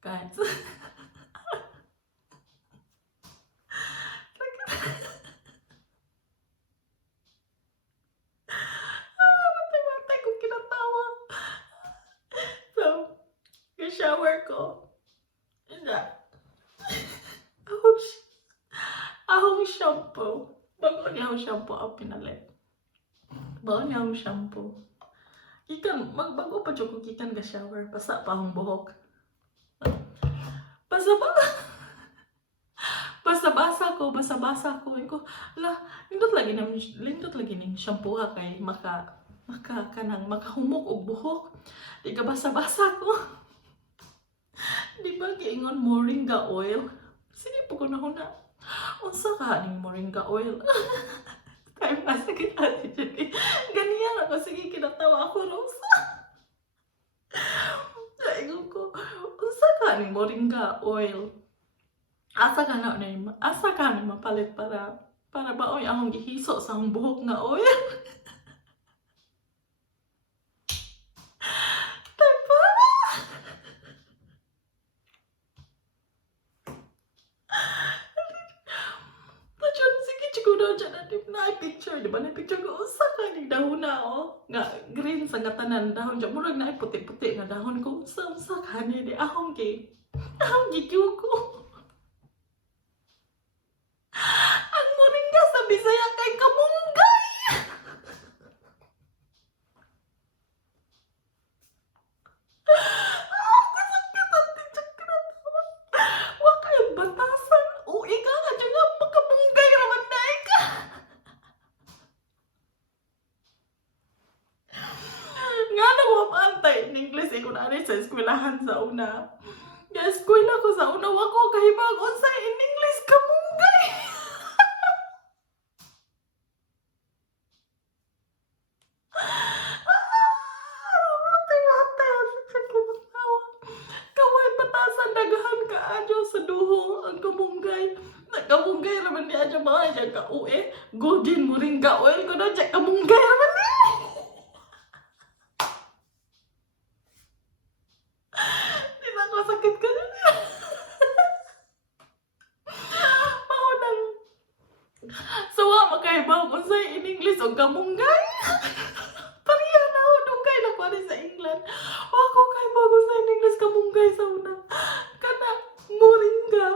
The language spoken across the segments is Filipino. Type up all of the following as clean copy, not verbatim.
Guys. Matay-matay ko kinatawa. So, yung shower ko, yun na. Ahong shampoo. Bago niya akong shampoo ang pinalit. Bago niya akong shampoo. Gikan, magbago pa dyan ko gikan ka shower. Basta pa akong buhok. Basa-basa ko. Ko, ala, lindot lagi ng shampoo ha kay makahumok og buhok. Di ka basa-basa ko. Di ba giingon moringa oil? Sige po ko na huna. Unsa ka ning moringa oil? Kaya masakit ati dyan. Ganyan ako. Sige, kinatawa ako, Rosa. Naingon ko, unsa ka ning moringa oil? Asa ka na mapalit para baoy akong gihiso sa akong buhok nga oil. Diba? Diyan, sige, chiko daw dyan natin na picture. Diba na picture ko, unsa ka ning dahon na, oh? Nga, green sa nga tanan dahon dyan. Murag na puti-puti nga dahon ko. Unsa ka ni, di ahong gikyuko. Ang moringa sa Bisaya kay kamunggay. Kasakit ang titsak ka na tawa. Wa kayong batasan. O ika nga dyan nga makamunggay raman na ika. Nga nagwapantay in English ko na sa eskwelahan sa una. Nga eskwela ko sa una, wako kahibag unsay in English kamunggay. Kaway batasan daghan ka adyo sa duho ang kamunggay. Nagkamunggay raman ni adyo mga dyan ka uwe. Golden moringa oil ko na dyan kamunggay raman ni. Di na ko sakit ka na. Maunang sawa makahibaw kung sa in English o kamunggay. Pariya na ako dugay na ko sa England. Ako kahibaw kung sa in English kamunggay sa una. Kana moringa.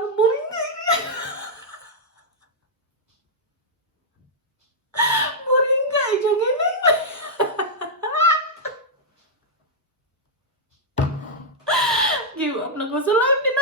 Moringa ay dyan in English. Give up na ko sa life ni